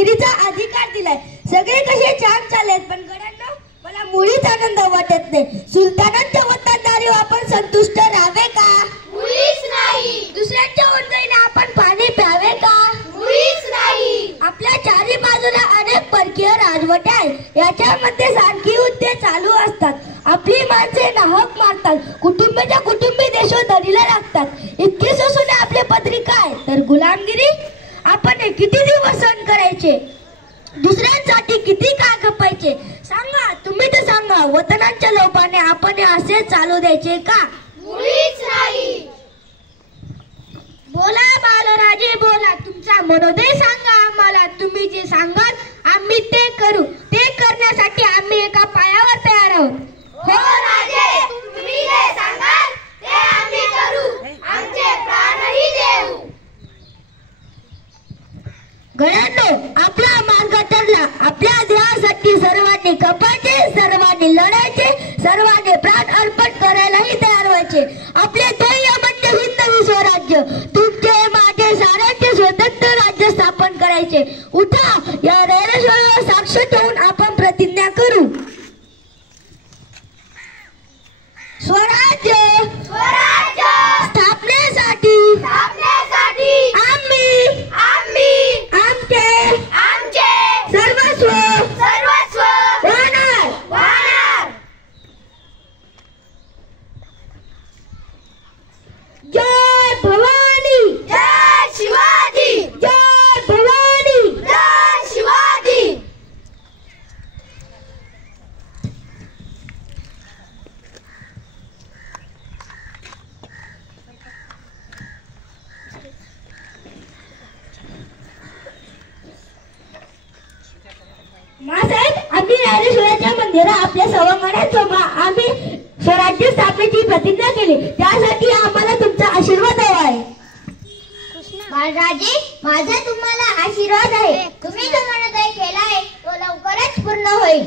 राजगिरीचा अधिकार दिलाय. सगळे कसे छान चाललेत, पण गड्यांनो मला मुळीच आनंद वाटत नाही. सुलतानांच्या वतनदारी आपण संतुष्ट राहावे का? मुळीच नाही. दुसऱ्यांच्या उंजळीला आपण पाणी प्यावे का? मुळीच नाही. आपल्या चारी बाजूला अनेक परकीय राजवट आहेत. याच्यामध्ये सारखी युद्धे चालू असतात. आपली माणसे नाहक मारतात. कुटुंबाच्या कुटुंबी देशोधडीला लागतात. इतके सोसून आपले पत्रिका काय तर गुलामगिरी. आपण हे किती दिवस सहन करायचे? दुसऱ्यांसाठी किती काळ खपायचे? सांगा, तुम्ही तर सांगा. वतनांच्या लोभाने आपण हे असे चालू द्यायचे का? मुळीच नाही. बोला बालराजे बोला, तुमचा मनोदय सांगा आम्हाला. तुम्ही जे सांगाल आम्ही ते करू. ते करण्यासाठी आम्ही एका पायावर तयार आहोत. हो राजे, तुम्ही जे सांगाल ते आम्ही करू. आमचे प्राणही देऊ. गड्यांनो, आपला मार्ग ठरला. आपल्या ध्येयासाठी सर्वांनी खपायचे, सर्वांनी लढायचे, सर्वांनी प्राण अर्पण करायलाही तयार व्हायचे. आपले ध्येय म्हणजे हिंदवी स्वराज्य. तुमचे माझे साऱ्यांचे स्वतंत्र राज्य स्थापन करायचे. उठा, या रैलशोळीवर साक्ष ठेवून आपण प्रतिज्ञा करू. स्वराज्य स्वराज्य स्थापनेसाठी आम्ही आमचे सर्वस्व वाहणार. जय भवानी, जय शिवाजी, जय भवानी, जय शिवाजी. मासाहेब, आम्ही रायरेश्वराच्या मंदिरात आपल्या सवंगड्यांसोबत आम्ही स्वराज्य स्थापनेची प्रतिज्ञा केली. त्यासाठी आम्हाला तुमचा आशीर्वाद हवा आहे. बालराजे, माझा तुम्हाला आशीर्वाद आहे. तुम्ही जो मनोदय केलाय तो लवकरच पूर्ण होईल.